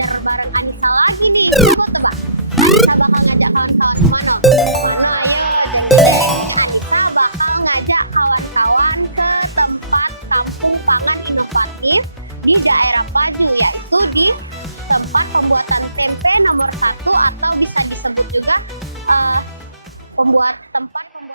belajar bareng Anissa lagi nih. Kok tebak? Anissa bakal ngajak kawan-kawan kemana? Anissa bakal ngajak kawan-kawan ke tempat kampung pangan inovatif di daerah Pelaju, yaitu di tempat pembuatan tempe nomor 1 atau bisa disebut juga tempat pembuatan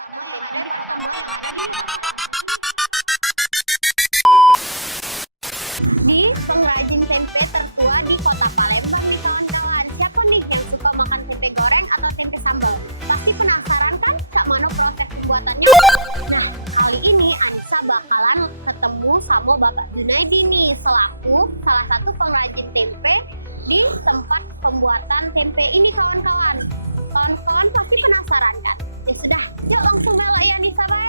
di pengrajin tempe tertua di Kota Palembang nih kawan-kawan. Siapa nih yang suka makan tempe goreng atau tempe sambal? Pasti penasaran kan kak mana proses pembuatannya? Nah, kali ini Anissa bakalan ketemu sama Bapak Junaidi nih selaku salah satu pengrajin tempe di tempat pembuatan tempe ini kawan-kawan. Kawan-kawan pasti penasaran kan? Ya sudah, yuk langsung melok ya Anissa, bye.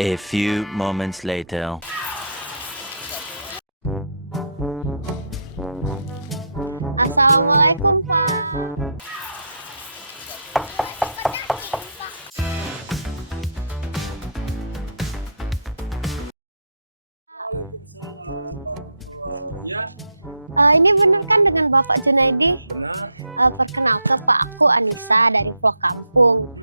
A few moments later. Assalamualaikum Pak. Ini benar kan dengan Bapak Junaidi? Perkenalkan Pak, aku Anissa dari Vlog Kampung.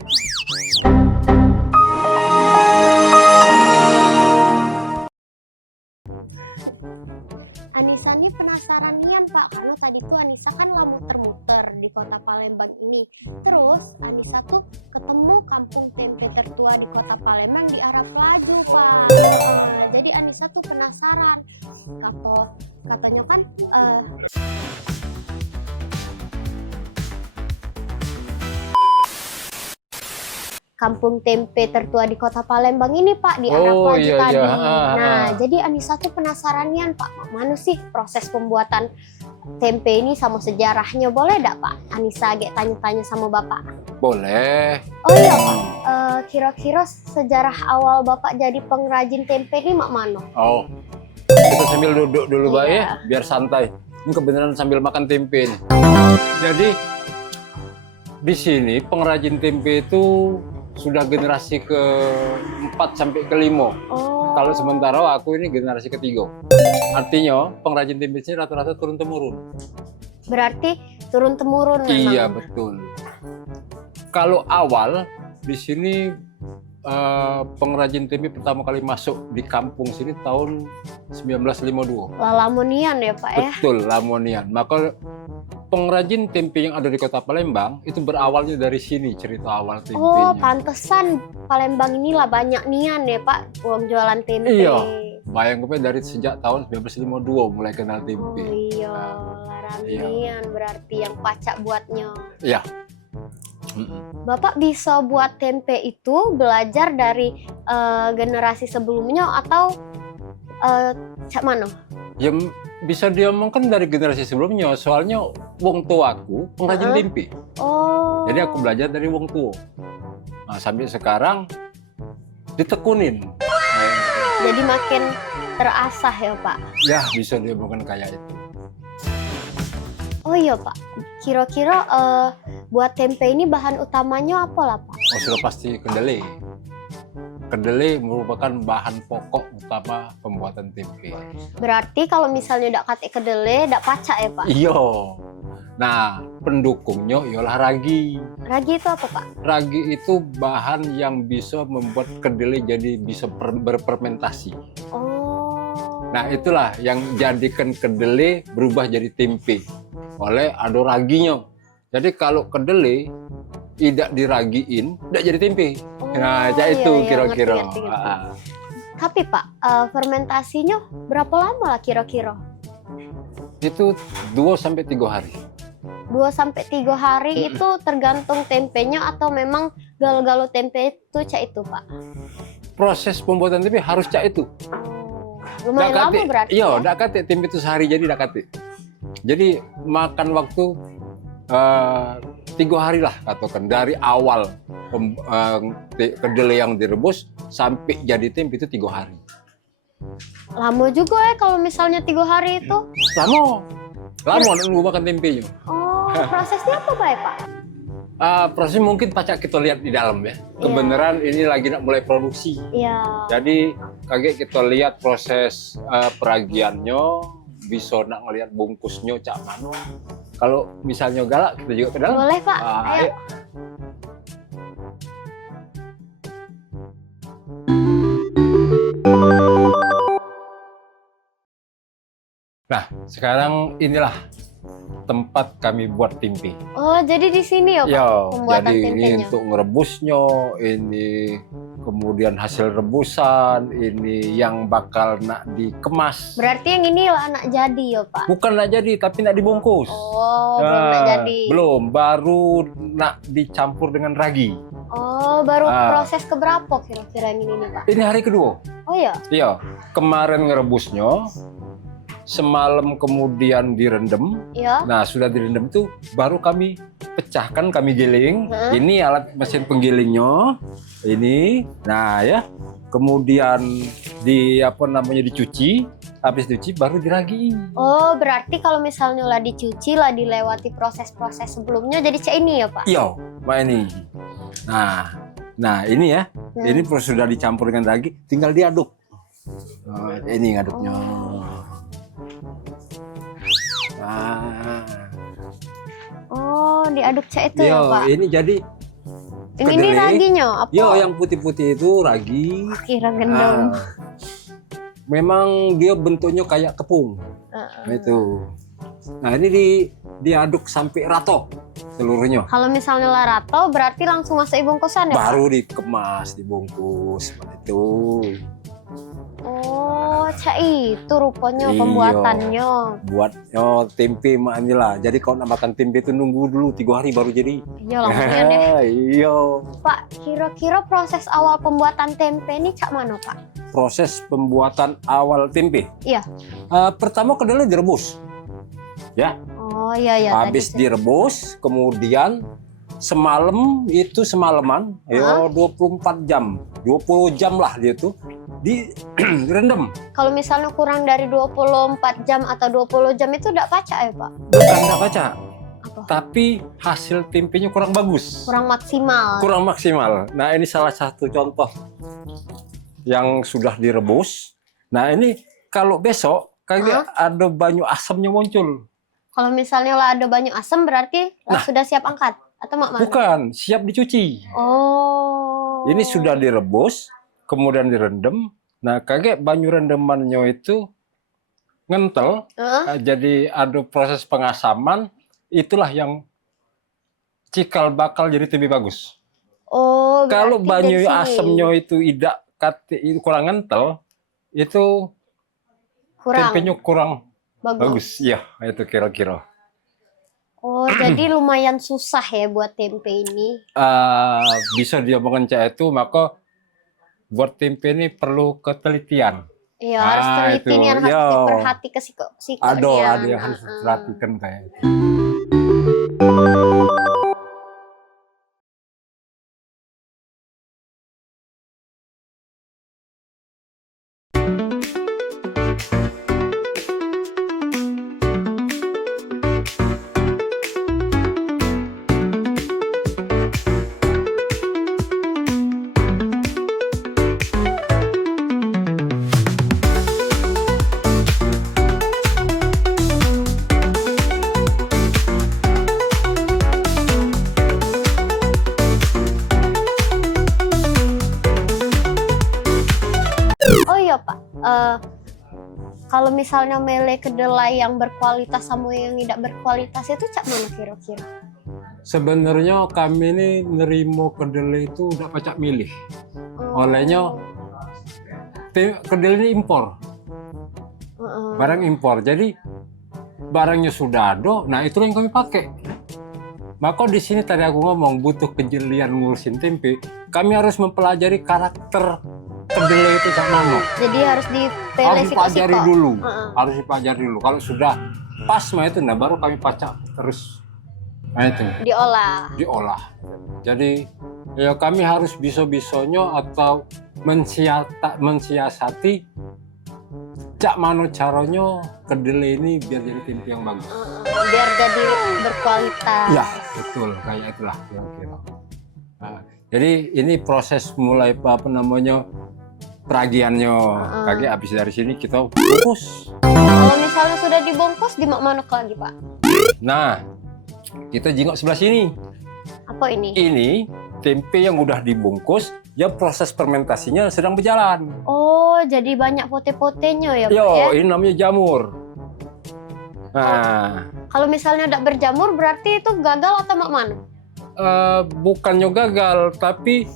Anissa nih penasaran nian Pak, karena tadi tuh Anissa kan lah muter-muter di Kota Palembang ini. Terus Anissa tuh ketemu kampung tempe tertua di Kota Palembang di arah Pelaju Pak. Jadi Anissa tuh penasaran. Katanya kan kampung tempe tertua di Kota Palembang ini Pak, di arah Pelaju tadi. Nah, jadi Anissa tuh penasaran nian Pak, mana sih proses pembuatan tempe ini sama sejarahnya? Boleh enggak Pak Anissa agak tanya-tanya sama Bapak? Boleh. Oh iya Pak, kira-kira sejarah awal Bapak jadi pengrajin tempe ini mak mana? Oh, kita sambil duduk dulu Pak Iya. ya, biar santai. Ini kebenaran sambil makan tempe nih. Jadi di sini pengrajin tempe itu sudah generasi ke-4 sampai ke-5. Oh. Kalau sementara aku ini generasi ke-3. Artinya pengrajin tempe ini rata-rata turun-temurun. Berarti turun-temurun memang? Iya, betul. Kalau awal di sini pengrajin tempe pertama kali masuk di kampung sini tahun 1952. Lamonian ya Pak ya? Betul, Lamonian. Maka pengrajin tempe yang ada di Kota Palembang itu berawalnya dari sini cerita awal tempenya. Oh, pantesan Palembang inilah banyak nian ya Pak uang jualan tempe. Iya. Bayangkan dari sejak tahun 1952 mulai kenal tempe. Oh iya, laramian berarti yang pacak buatnya. Iya. Bapak bisa buat tempe itu belajar dari generasi sebelumnya atau cak mana? Ya bisa diomongkan dari generasi sebelumnya, soalnya wong tuaku pengrajin tempe. Oh. Jadi aku belajar dari wong tua. Nah, sampai sekarang ditekunin. Jadi makin terasah ya Pak? Ya, bisa diomongkan kayak itu. Oh iya Pak, kira-kira buat tempe ini bahan utamanya apa lah Pak? Oh, sudah pasti kedelai. Kedelai merupakan bahan pokok utama pembuatan tempe. Berarti kalau misalnya tidak kate kedelai, tidak pacak ya Pak? Iya. Nah, pendukungnya ialah ragi. Ragi itu apa Pak? Ragi itu bahan yang bisa membuat kedelai jadi bisa berfermentasi. Oh. Nah, itulah yang jadikan kedelai berubah jadi tempe. oleh ado raginya. Jadi kalau kedelai tidak diragiin, tidak jadi tempe. Nah, iya, itu iya, kira-kira. ngerti. Tapi Pak, fermentasinya berapa lama lah kira-kira? Itu 2-3 hari. 2-3 hari itu tergantung tempenya atau memang galo-galo tempe itu cak itu Pak? Proses pembuatan tempe harus cak itu. Lumayan lama berarti Iya, ya? ndak kate tempe itu sehari jadi ndak kate. Jadi makan waktu 3 hari lah katakan dari awal kedelai yang direbus sampai jadi tempe itu 3 hari. Lama juga ya kalau misalnya 3 hari itu? Lama nunggu makan tempenya. Oh, prosesnya apa Pak ya Pak? Proses mungkin pacak kita lihat di dalam ya. Kebenaran ini lagi nak mulai produksi. Iya. Jadi kaget kita lihat proses peragiannya, bisa nak ngelihat bungkusnya cak mana. Kalau misalnya galak kita juga ke dalam. Boleh Pak, ayo. Nah, sekarang inilah tempat kami buat tempe. Oh, jadi di sini ya Pak? Ya, Pembuatan jadi ini tempenya. untuk ngerebusnya, ini kemudian hasil rebusan, ini yang bakal nak dikemas. Berarti yang ini lah anak jadi ya Pak? Bukan nak jadi, tapi nak dibungkus. Oh, belum nak jadi. Belum, baru nak dicampur dengan ragi. Oh, baru proses keberapa kira-kira yang ini nih Pak? Ini hari kedua. Oh ya? Iya, kemarin ngerebusnya, semalam kemudian direndam. Iya. Nah, sudah direndam itu baru kami pecahkan, kami giling. Ini alat mesin penggilingnya. Ini. Nah, ya. Kemudian dicuci. Habis dicuci baru diragi. Oh, berarti kalau misalnya lah dicuci, lah dilewati proses-proses sebelumnya jadi cak ini ya Pak? Iya, Mbak ini. Nah, ini ya. Ini sudah dicampur dengan ragi, tinggal diaduk. Ini ngaduknya. Oh, diaduk cak itu ya Pak? Ini jadi Ini raginya apa? Yo, yang putih-putih itu ragi. Kira gendong. Memang dia bentuknya kayak tepung. Nah, itu. Nah, ini diaduk sampai rata seluruhnya. Kalau misalnya lah rato, berarti langsung masuk bungkusan ya Pak? Baru dikemas, dibungkus seperti itu. Oh, cak itu rupanya Iya. pembuatannya. Buatnya tempe mak inilah. Jadi kalau nak makan tempe itu nunggu dulu 3 hari baru jadi. Iya langsungnya deh. Iya. Pak, kira-kira proses awal pembuatan tempe ini cak mana Pak? Proses pembuatan awal tempe. Iya. Pertama kedelai direbus. Ya. Oh iya ya. Habis direbus, kemudian semalaman, ya 24 jam, 20 jam lah dia tuh direndam. Kalau misalnya kurang dari 24 jam atau 20 jam itu udah pacak ya Pak? Bukan nggak baca, Apa? tapi hasil tempenya kurang bagus, Kurang maksimal. kurang maksimal. Nah, ini salah satu contoh yang sudah direbus. Nah, ini kalau besok kayak ada banyak asamnya muncul. Kalau misalnya lah ada banyak asam berarti lah sudah siap angkat atau mak mana? Bukan, siap dicuci. Oh. Ini sudah direbus, kemudian direndam. Nah, kaget banyu rendamannya itu ngentel, jadi ada proses pengasaman. Itulah yang cikal bakal jadi tempe bagus. Oh, Kalau berarti banyu dari sini. asamnya itu kurang ngentel, itu tempenya kurang bagus. Iya, itu kira-kira. Oh, jadi lumayan susah ya buat tempe ini. Bisa dia mengencah itu, maka buat tempe ini perlu ketelitian. Iya, harus teliti nih, harus diperhati ke sikonya. Ada yang harus diperhatikan kayak itu. Oh iya Pak, Kalau misalnya milih kedelai yang berkualitas sama yang tidak berkualitas itu cak mana kira-kira? Sebenarnya kami ini nerimo kedelai itu udah pacak milih. Olehnya kedelai ini impor, barang impor. Jadi barangnya sudah ada, nah itu yang kami pakai. Maka di sini tadi aku ngomong butuh kejelian ngurusin tempe. Kami harus mempelajari karakter kedelai itu cak mana. Jadi harus Harus dipilih dipelajari dulu, Heeh. harus dipelajari dulu. Kalau sudah pas mah itu, nah baru kami pacak terus. Nah itu diolah. Jadi ya kami harus bisa-bisanya atau mensiasati cak mana caranya kedelai ini biar jadi tempe yang bagus. Biar jadi berkualitas. Ya betul, kayak itulah kira-kira. Nah, jadi ini proses mulai apa namanya peragiannya. Kaki habis dari sini kita bungkus. Kalau misalnya sudah dibungkus, dimak-manuk lagi Pak? Nah, kita jingok sebelah sini. Apa ini? Ini tempe yang udah dibungkus, ya proses fermentasinya sedang berjalan. Oh, jadi banyak pote-potenya ya Pak Yo, ya? ini namanya jamur. Nah, Kalau misalnya tidak berjamur, berarti itu gagal atau mak-manuk? bukannya gagal, tapi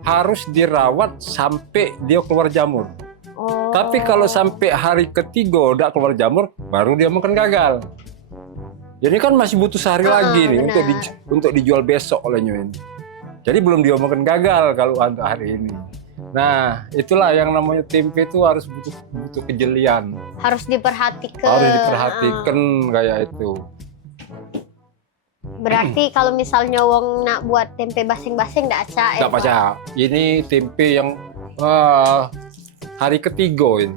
harus dirawat sampai dia keluar jamur. Oh. Tapi kalau sampai hari ketiga udah keluar jamur, baru dia makan gagal. Jadi kan masih butuh sehari lagi nih untuk dijual besok olehnya ini. Jadi belum dia makan gagal kalau untuk hari ini. Nah, itulah yang namanya tempe itu harus butuh kejelian. Harus diperhatikan. Harus diperhatikan kayak itu. Berarti kalau misalnya wong nak buat tempe basing-basing ndak acak ya? Nggak baca. Ini tempe yang hari ketiga ini.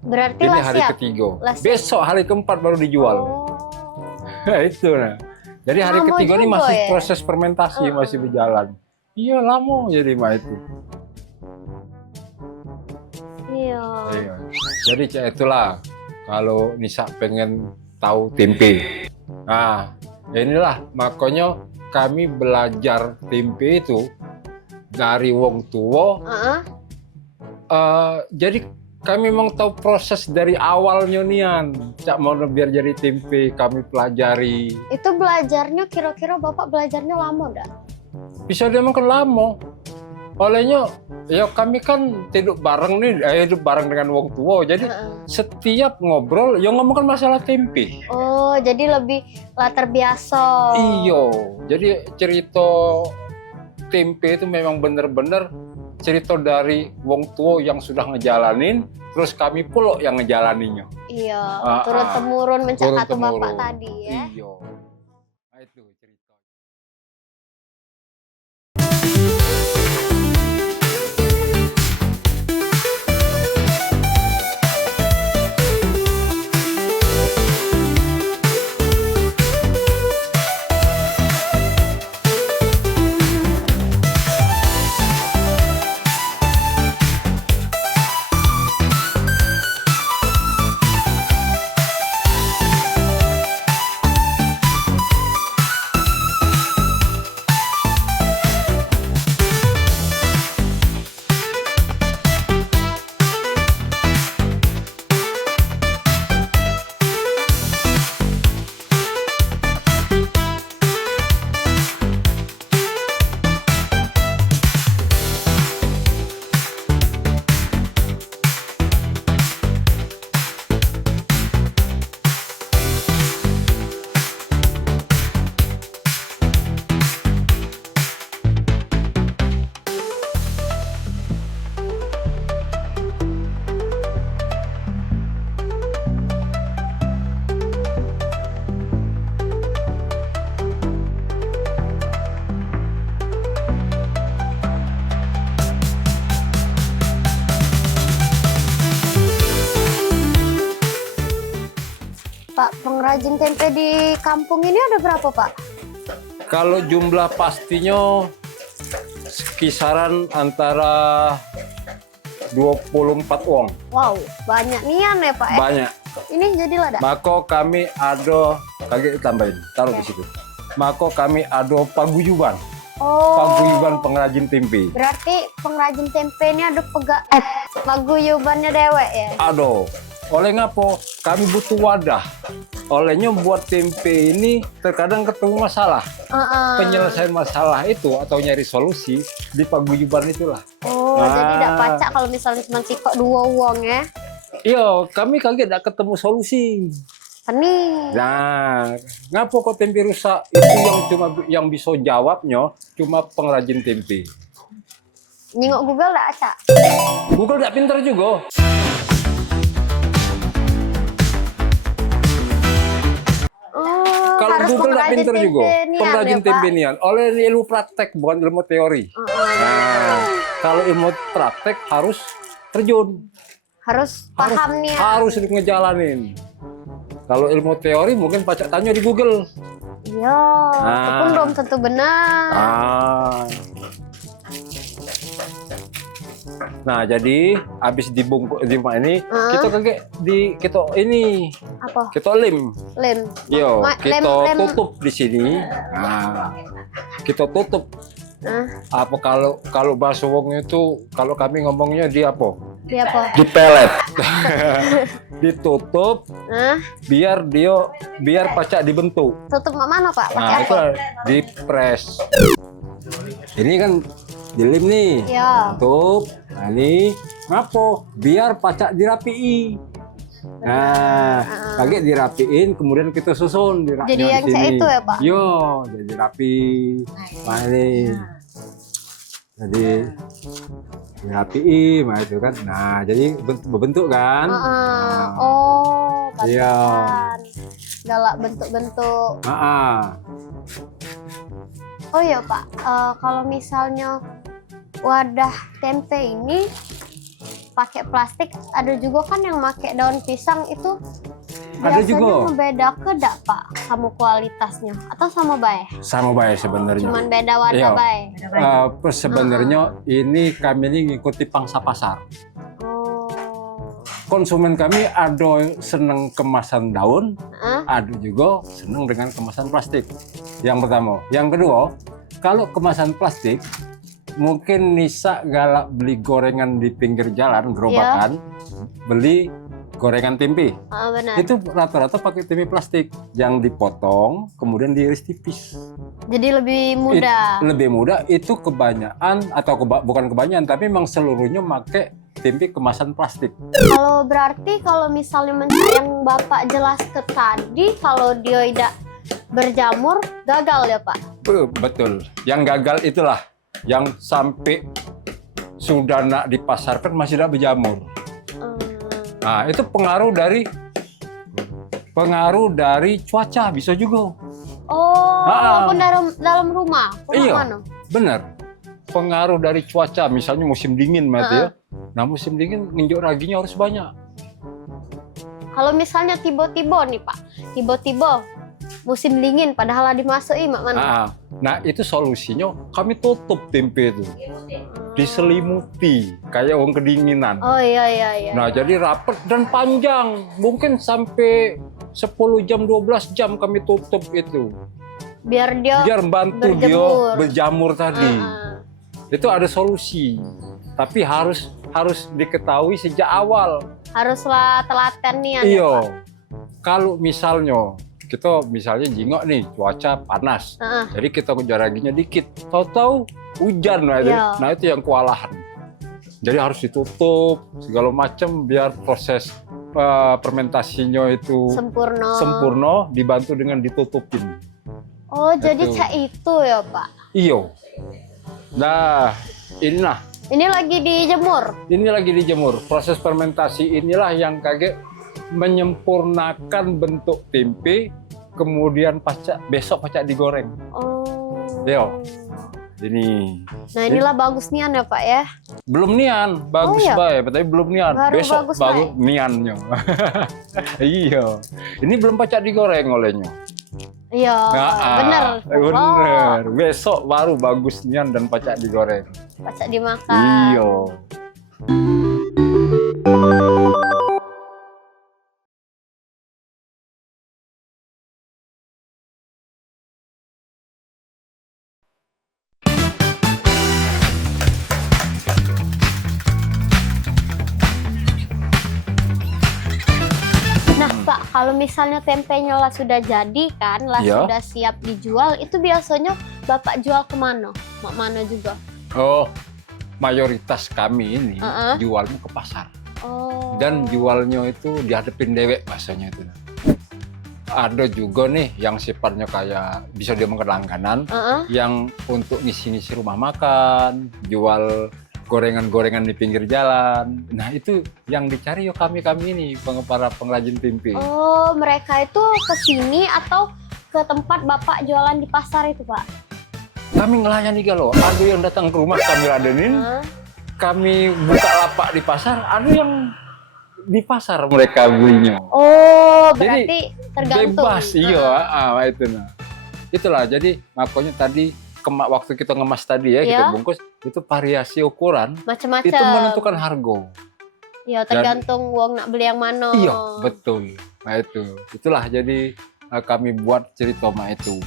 Berarti Ini lah hari siap. ketiga. Lah siap. Besok hari keempat baru dijual. Oh. Nah, itu nah. Jadi hari Lama ketiga ini juga masih ya? proses fermentasi masih berjalan. Iya lama jadi mah itu. Iya. Iya. Jadi cak itulah kalau Nisa pengen tahu tempe. Nah, inilah makanya kami belajar tempe itu dari wong tua. Jadi kami memang tahu proses dari awalnya nian. Cak mau biar jadi tempe kami pelajari. Itu belajarnya kira-kira Bapak belajarnya lama enggak? Bisa dia makan lama. Olehnya ya kami kan hidup bareng nih, hidup bareng dengan wong tua. Jadi setiap ngobrol ya ngomongkan masalah tempe. Oh, jadi lebih latar biasa. Iyo, jadi cerita tempe itu memang benar-benar cerita dari wong tua yang sudah ngejalanin, terus kami pula yang ngejalaninya. Iya, turun-temurun mencak kata Turun-temurun. Bapak tadi ya. Iyo. Nah, itu cerita. Pak, pengrajin tempe di kampung ini ada berapa, Pak? Kalau jumlah pastinya kisaran antara 24 wong. Wow, banyak nian ya, Pak ya? Banyak. Ini jadi lada. Maka kami ada, kaget tambahin, taruh di situ. Maka kami ada paguyuban. Oh, Paguyuban pengrajin tempe. berarti pengrajin tempe ini ada paguyubannya dewek ya. Aduh, oleh ngapo? Kami butuh wadah. Olehnya buat tempe ini terkadang ketemu masalah. Penyelesaian masalah itu atau nyari solusi di paguyuban itulah. Oh, jadi tidak pacak kalau misalnya cuma sikok dua uang ya. Iya, kami kaget tidak ketemu solusi. Pening. Nah, ngapo kok tempe rusak? Itu yang bisa jawabnya cuma pengrajin tempe. Nyingok Google enggak, Acak? Google tidak pintar juga. Oh, Kalau harus Google tidak pengrajin pintar juga. tempe nian Pengrajin ya, Pak? tempe nian. Oleh ilmu praktek bukan ilmu teori. Nah, kalau ilmu praktek harus terjun. Harus paham nih. Harus ngejalanin. Kalau ilmu teori mungkin pacak tanya di Google. Iya, itu pun belum tentu benar. Nah, jadi habis dibungkus di rumah ini kita ini Apa? kita lem. Lem. Yo, kita lem. tutup di sini. Nah, kita tutup. Apa kalau bahasa wong itu kalau kami ngomongnya di apa? Di apa? Di pelet. Ditutup biar pacak dibentuk. Tutup mana, Pak? Pakai Nah, apa? itu di press. Ini kan dilem nih. Ya. Tutup. Nah, ini ngapo? Biar pacak dirapiin. Nah, kaget dirapiin, kemudian kita susun Jadi yang di sini. itu ya, Pak? Yo, jadi rapi. Nah, ini. Jadi dirapiin, nah itu kan. Nah, jadi berbentuk kan. Oh, Iya. pantesan. Galak bentuk-bentuk. Oh iya, Pak. Kalau misalnya wadah tempe ini pakai plastik, ada juga kan yang pakai daun pisang itu. Ada Biasanya juga. membedakan enggak, Pak, sama kualitasnya atau sama baik? Sama baik sebenarnya. Cuman beda warna Iya. baik. Sebenarnya ini kami ini ngikuti pangsa pasar. Oh. Konsumen kami ada seneng kemasan daun, ada juga seneng dengan kemasan plastik. Yang pertama. Yang kedua, kalau kemasan plastik, mungkin Nisa galak beli gorengan di pinggir jalan, gerobakan, beli gorengan tempe. Benar. Itu rata-rata pakai tempe plastik yang dipotong, kemudian diiris tipis. Jadi lebih mudah. Lebih mudah, itu kebanyakan, atau bukan kebanyakan, tapi memang seluruhnya pakai tempe kemasan plastik. Kalau berarti kalau misalnya yang Bapak jelaskan tadi, kalau dia tidak berjamur, gagal ya, Pak? Betul. Yang gagal itulah yang sampai sudah nak dipasarkan masih tidak berjamur. Nah, itu pengaruh dari cuaca bisa juga. Oh, walaupun dalam rumah. Iya, Mana? benar. Pengaruh dari cuaca, misalnya musim dingin, ya. Nah, musim dingin ninjau raginya harus banyak. Kalau misalnya tiba-tiba nih, Pak, tiba-tiba musim dingin padahal dimasuki mana? Nah, itu solusinya kami tutup tempe itu. Diselimuti kayak orang kedinginan. Oh iya. Nah, jadi rapat dan panjang. Mungkin sampai 10 jam, 12 jam kami tutup itu. Biar bantu berjemur. dia berjamur tadi. Itu ada solusi. Tapi harus diketahui sejak awal. Haruslah telaten nih ya, Iya. Pak. Kalau misalnya kita jingok nih, cuaca panas. Jadi kita jaraginya dikit. Tahu-tahu hujan, nah itu yang kewalahan. Jadi harus ditutup segala macam biar proses fermentasinya itu sempurna, dibantu dengan ditutupin. Oh, jadi cak itu ya, Pak? Iya. Nah, ini lagi dijemur. Ini lagi dijemur. Proses fermentasi inilah yang kaget menyempurnakan bentuk tempe, kemudian besok pacak digoreng. Oh. Iya. Ini. Nah, inilah bagus nian ya, Pak ya? Belum nian, bagus baik, tapi belum nian. Besok bagus niannya. Iya. Ini belum pacak digoreng olehnya. Iya, bener. Bener. Besok baru bagus nian dan pacak digoreng. Pacak dimakan. Iya. Kalau misalnya tempenya lah sudah jadi kan, lah Iya. sudah siap dijual, itu biasanya Bapak jual kemana? Mak mana juga? Oh, mayoritas kami ini Heeh. jualnya ke pasar. Oh. Dan jualnya itu dihadapin dewek bahasanya itu. Ada juga nih yang sifatnya kayak bisa dia langganan, Heeh. yang untuk ngisi-ngisi rumah makan, jual gorengan-gorengan di pinggir jalan. Nah itu yang dicari ya kami-kami ini, para pengrajin tempe. Oh, mereka itu ke sini atau ke tempat Bapak jualan di pasar itu, Pak? Kami ngelayani loh, ada yang datang ke rumah kami ladenin, Hah? kami buka lapak di pasar, ada yang di pasar mereka belinya. Oh, Jadi, berarti tergantung. Bebas, iya, itu nah. Itulah, jadi makanya tadi waktu kita ngemas tadi ya, kita Iya. bungkus, itu variasi ukuran, Macam-macam. itu menentukan harga. Ya, tergantung wong nak beli yang mana. Iya, betul. Nah itulah jadi kami buat cerita mak itu.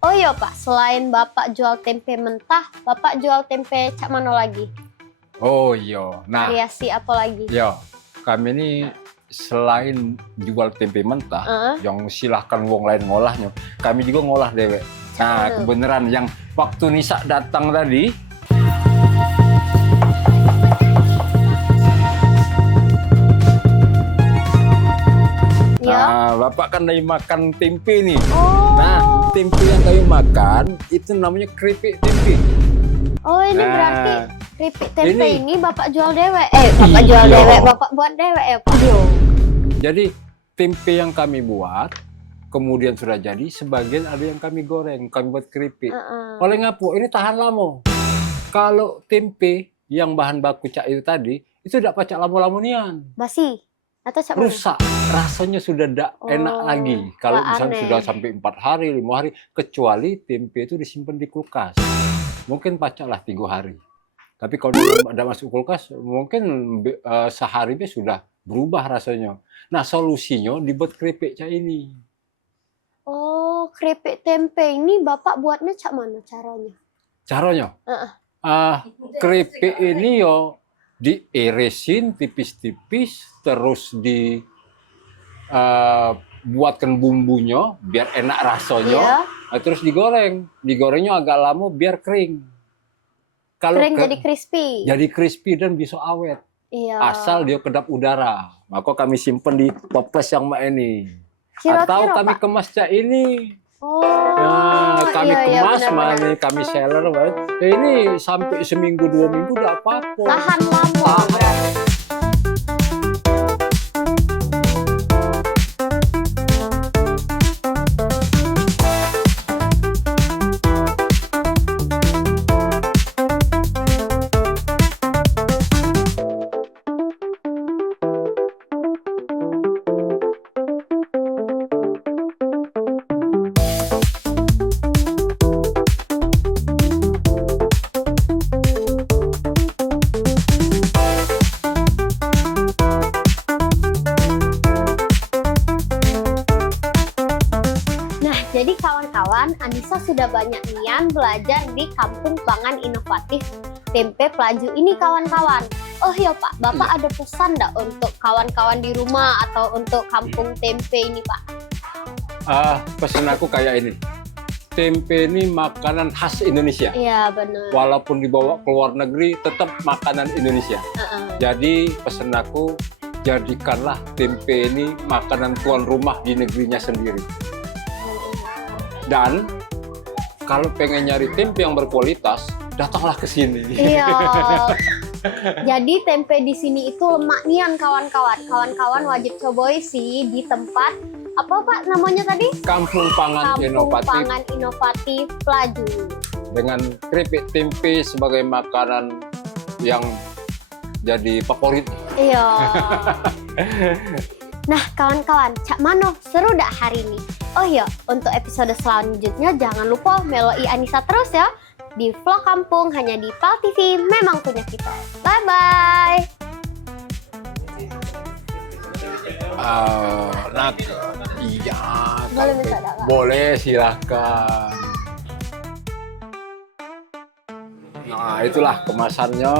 Oh iya Pak, selain Bapak jual tempe mentah, Bapak jual tempe cak mana lagi? Oh iya, nah Variasi apa lagi? ya kami ini selain jual tempe mentah, Heeh. yang silahkan wong lain ngolahnya, kami juga ngolah dewek. Nah Aduh. kebenaran yang waktu Nisa datang tadi, Ya. nah bapak kan lagi makan tempe nih. Oh. Nah tempe yang kami makan itu namanya keripik tempe. Oh, ini Nah, berarti keripik tempe ini- ini Bapak jual dewek. Bapak jual Iya. dewek, Bapak buat dewek ya, Pak? Jadi tempe yang kami buat kemudian sudah jadi, sebagian ada yang kami goreng, kami buat keripik. Heeh. Oleh ngapu ini tahan lama. Kalau tempe yang bahan baku cak itu tadi, itu tidak pacak lama-lama nian. Basi atau cak mana? Rusak, rasanya sudah tidak enak Oh, lagi. Kalau wah, misalnya aneh. sudah sampai 4 hari, 5 hari, kecuali tempe itu disimpan di kulkas. Mungkin pacaklah 3 hari. Tapi kalau ada masuk kulkas, mungkin seharinya sudah berubah rasanya. Nah solusinya dibuat keripik cak ini. Oh, keripik tempe ini Bapak buatnya cak mana caranya? Caranya, Heeh. keripik ini yo diirisin tipis-tipis, terus buatkan bumbunya biar enak rasanya, Iya. terus digoreng. Digorengnya agak lama biar kering. Kalau Kering jadi crispy. jadi crispy dan bisa awet. Iya. Asal dia kedap udara. Maka kami simpen di toples yang mak ini. Kira-kira, Atau kami Pak? kemas cak ini. Oh. Nah, kami iya, kemas, benar-benar. kami seller. Ini sampai seminggu 2 minggu udah apa-apa. Tahan lama. Tahan. berarti. Nah, jadi kawan-kawan, Anissa sudah banyak nian belajar di Kampung Pangan Inovatif Tempe Pelaju ini kawan-kawan. Oh iya Pak, Bapak ada pesan nggak untuk kawan-kawan di rumah atau untuk Kampung Tempe ini Pak? Pesan aku kayak ini. Tempe ini makanan khas Indonesia. Iya benar. Walaupun dibawa ke luar negeri, tetap makanan Indonesia. Heeh. Jadi pesan aku, jadikanlah tempe ini makanan tuan rumah di negerinya sendiri. Dan kalau pengen nyari tempe yang berkualitas, datanglah ke sini. Iya. Jadi tempe di sini itu lemak nian kawan-kawan. Kawan-kawan wajib cobain sih di tempat apa Pak namanya tadi? Kampung Pangan Kampung Inovatif Pangan Inovatif Pelaju. dengan keripik tempe sebagai makanan yang jadi favorit. Iya. Nah kawan-kawan, cak mano seru dak hari ini? Oh iya, untuk episode selanjutnya jangan lupa meloi Anissa terus ya di vlog kampung hanya di PAL TV, memang punya kita. Bye bye. Iya. Boleh minta dak, Kak? Boleh, silakan. Nah, itulah kemasannya.